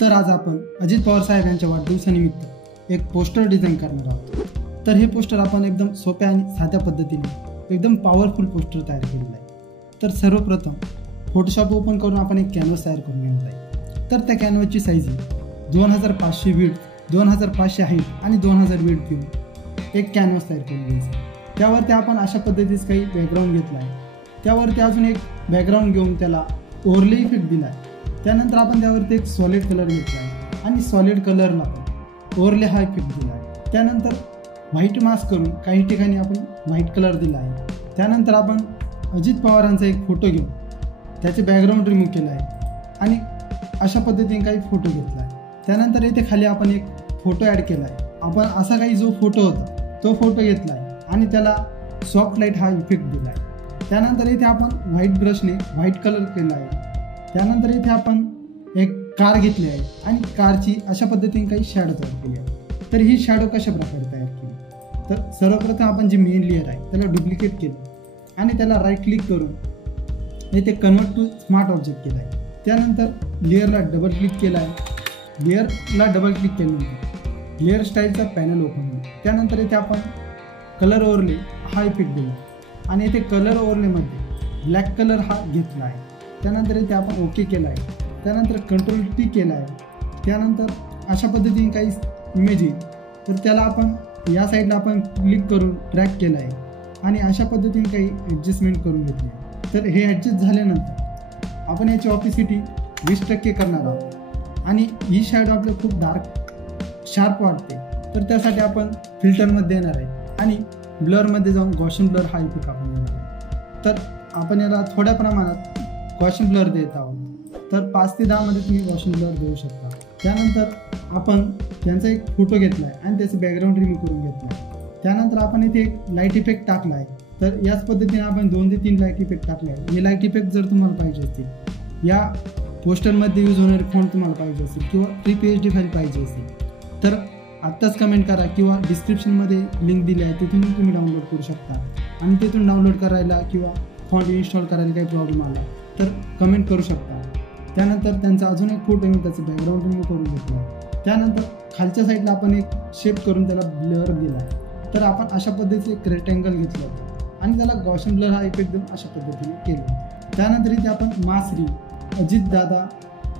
तर आज आपण अजित पवार साहेब यांच्या वाढदिवसानिमित्त एक पोस्टर डिझाईन करणार आहोत। तर हे पोस्टर आपण एकदम सोप्या आणि साध्या पद्धतीने एकदम पॉवरफुल पोस्टर तयार केलेलं आहे। तर सर्वप्रथम फोटोशॉप ओपन करून आपण एक कॅनव्हास तयार करून घेणार आहे। तर त्या कॅनव्हासची साईज 2500 विड्थ, 2500 हाईट आणि 2000 विड्थ घेऊन एक कॅनव्हास तयार करून घ्यायचा। त्यावरती आपण अशा पद्धतीचं काही बॅकग्राऊंड घेतला आहे। त्यावरती अजून एक बॅकग्राऊंड घेऊन त्याला ओव्हरले इफेक्ट दिला आहे। त्यानंतर आपण त्यावरती एक सॉलिड कलर घेतला आहे आणि सॉलिड कलरला पण ओव्हरले हा इफेक्ट दिला आहे। त्यानंतर व्हाईट मास्क करून काही ठिकाणी आपण व्हाईट कलर दिला आहे। त्यानंतर आपण अजित पवारांचा एक फोटो घेऊन त्याचे बॅकग्राऊंड रिमूव्ह केला आहे आणि अशा पद्धतीने काही फोटो घेतला आहे। त्यानंतर इथे खाली आपण एक फोटो ॲड केला आहे। आपण असा काही जो फोटो होता तो फोटो घेतला आहे आणि त्याला सॉफ्ट लाईट हा इफेक्ट दिला आहे। त्यानंतर इथे आपण व्हाईट ब्रशने व्हाईट कलर केला आहे। त्यानंतर इथे आपण एक कार घेतली आहे आणि कारची अशा पद्धतीने काही शॅडो तयार केली आहे। तर ही शॅडो कशा प्रकारे तयार केली, तर सर्वप्रथम आपण जी मेन लेअर आहे त्याला डुप्लिकेट केलं आणि त्याला राईट क्लिक करून इथे कन्वर्ट टू स्मार्ट ऑब्जेक्ट केला आहे। त्यानंतर लेअरला डबल क्लिक केला आहे। लेअरला डबल क्लिक केल्यानंतर लेअर स्टाईलचा पॅनल ओपन होईल। त्यानंतर इथे आपण कलर ओव्हरले हा इफेक्ट दिला आणि इथे कलर ओव्हरलेमध्ये ब्लॅक कलर हा घेतला आहे। त्यानंतर इथे आपण ओके केला आहे। त्यानंतर कंट्रोल टी केला आहे। त्यानंतर अशा पद्धतीने काही इमेज येईल तर त्याला आपण या साईडला आपण क्लिक करून ड्रॅग केला आहे आणि अशा पद्धतीने काही ॲडजस्टमेंट करून घेतली आहे। तर हे ॲडजस्ट झाल्यानंतर आपण याची ऑपिसिटी 20% करणार आहोत आणि ही शॅडो आपल्याला खूप डार्क शार्प वाटते। तर त्यासाठी आपण फिल्टरमध्ये येणार आहे आणि ब्लरमध्ये जाऊन गॉसियन ब्लर हा इफेक्ट आपण देणार आहे। तर आपण याला थोड्या प्रमाणात गॉसियन ब्लर देत आहोत। तर 5 ते 10 मध्ये तुम्ही गॉसियन ब्लर देऊ शकता। त्यानंतर आपण त्यांचा एक फोटो घेतला आहे आणि त्याचं बॅकग्राऊंड रिमूव्ह करून घेतला आहे। त्यानंतर आपण इथे एक लाईट इफेक्ट टाकला आहे। तर याच पद्धतीने आपण 2 ते 3 लाईट इफेक्ट टाकले आहे। हे लाईट इफेक्ट जर तुम्हाला पाहिजे असतील, या पोस्टरमध्ये यूज होणारे फॉन्ट तुम्हाला पाहिजे असेल किंवा फ्री PSD फाईल पाहिजे असेल तर आत्ताच कमेंट करा किंवा डिस्क्रिप्शनमध्ये लिंक दिली आहे, तिथून तुम्ही डाउनलोड करू शकता। आणि तिथून डाउनलोड करायला किंवा फॉन्ट इन्स्टॉल करायला काही प्रॉब्लेम आला तर कमेंट करू शकता। त्यानंतर त्यांचा अजून एक फोटो मी त्याचं बॅकग्राऊंड रिमूव्ह करून घेतला। त्यानंतर खालच्या साईडला आपण एक शेप करून त्याला ब्लर दिला आहे। तर आपण अशा पद्धतीचे एक रेक्टँगल घेतलं होतं आणि त्याला गॉसियन ब्लर हा इफेक्ट देऊन अशा पद्धतीने केलं। त्यानंतर इथे आपण मासरी अजितदादा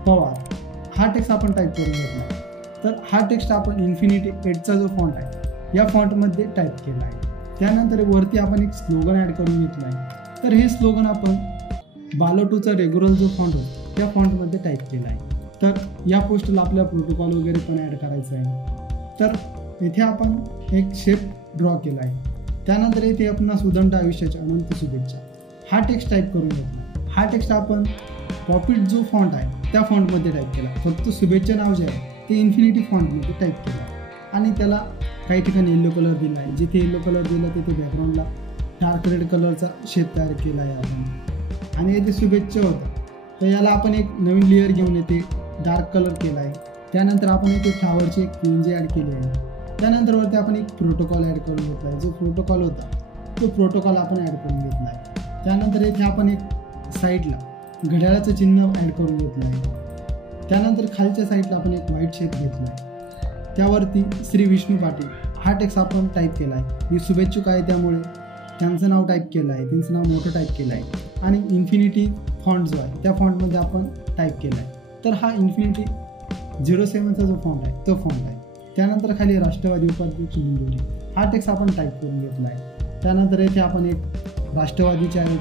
पवार हा टेक्स्ट आपण टाईप करून घेतला। तर हा टेक्स्ट आपण इन्फिनिटी 8चा जो फॉन्ट आहे या फॉन्टमध्ये टाईप केला आहे। त्यानंतर वरती आपण एक स्लोगन ॲड करून घेतला आहे। तर हे स्लोगन आपण बालोटूचा रेग्युलर जो फॉन्ट होता त्या फॉन्टमध्ये टाईप केला आहे। तर या पोस्टला आपल्या प्रोटोकॉल वगैरे पण ॲड करायचं आहे। तर इथे आपण एक शेप ड्रॉ केला आहे। त्यानंतर इथे आपणास उदंड आयुष्याच्या अनंत शुभेच्छा हा टेक्स्ट टाईप करून घेतला। हा टेक्स्ट आपण पॉपिट जो फॉन्ट आहे त्या फॉन्टमध्ये टाईप केला। फक्त शुभेच्छा नाव जे आहे ते इन्फिनिटी फॉन्टमध्ये टाईप केलं आहे आणि त्याला काही ठिकाणी येलो कलर दिला आहे। जिथे येलो कलर दिला तिथे बॅकग्राऊंडला डार्क रेड कलरचा शेप तयार केला आहे आपण। आणि येथे शुभेच्छा होता तर याला आपण एक नवीन लेअर घेऊन येथे डार्क कलर केला आहे। त्यानंतर आपण इथे फ्लावरची एक PNG ॲड केली आहे। त्यानंतर वरती आपण एक प्रोटोकॉल ॲड करून घेतला आहे। जो प्रोटोकॉल होता तो प्रोटोकॉल आपण ॲड करून घेतला आहे। त्यानंतर इथे आपण एक साईडला घड्याळाचं चिन्ह ॲड करून घेतलं आहे। त्यानंतर खालच्या साईडला आपण एक व्हाईट शेप घेतला आहे। त्यावरती श्री विष्णू पाटील हा टेक्स्ट आपण टाईप केला आहे। ही शुभेच्छुक आहे त्यामुळे त्यांचं नाव टाईप केलं आहे, त्यांचं नाव मोठं टाईप केलं आहे आणि इन्फिनिटी फॉन्ट जो आहे त्या फॉन्टमध्ये आपण टाईप केला आहे। तर हा इन्फिनिटी 07चा जो फॉन्ट आहे तो फॉन्ट आहे। त्यानंतर खाली राष्ट्रवादी उपाध्यक्ष मुंडोली हा टेक्स्ट आपण टाईप करून घेतला आहे। त्यानंतर येथे आपण एक राष्ट्रवादीची आहे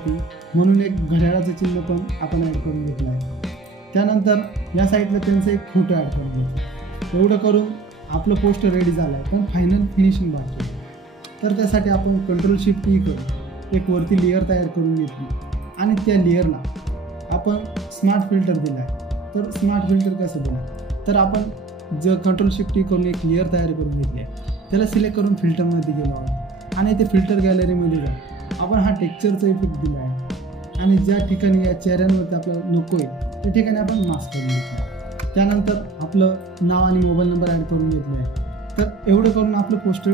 म्हणून एक घड्याळाचं चिन्ह पण आपण ॲड करून घेतलं आहे। त्यानंतर या साईडला त्यांचा एक फोटो ॲड करून घेतला। एवढं करून आपलं पोस्टर रेडी झालं आहे, पण फायनल फिनिशिंग बाकी आहे। तर त्यासाठी आपण कंट्रोल शिफ्ट ई करून एक वरती लेअर तयार करून घेतली आणि त्या लेअरला आपण स्मार्ट फिल्टर दिला आहे। तर स्मार्ट फिल्टर कसं दिलं, तर आपण जर कंट्रोल शिफ्ट ई करून एक लेअर तयार करून घेतली आहे त्याला सिलेक्ट करून फिल्टरमध्ये गेलो आहोत आणि ते फिल्टर गॅलरीमध्ये जाऊन आपण हा टेक्स्चरचा इफेक्ट दिला आहे आणि ज्या ठिकाणी या चेहऱ्यांवरती आपल्याला नको आहे त्या ठिकाणी आपण मास्क करून घेतला आहे। त्यानंतर आपलं नाव आणि मोबाईल नंबर ॲड करून घेतला आहे। तर एवढं करून आपलं पोस्टर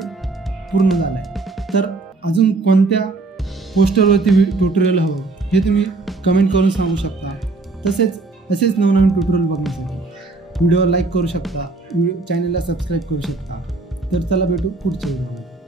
पूर्ण झालं आहे। तर अजून कोणत्या पोस्टरवरती ट्युटोरियल हवं हे तुम्ही कमेंट करून सांगू शकता। तसेच असेच नवनवीन ट्युटोरियल बघण्यासाठी व्हिडिओ लाईक करू शकता, चॅनलला सबस्क्राईब करू शकता. तर चला भेटू पुढच्या व्हिडिओमध्ये.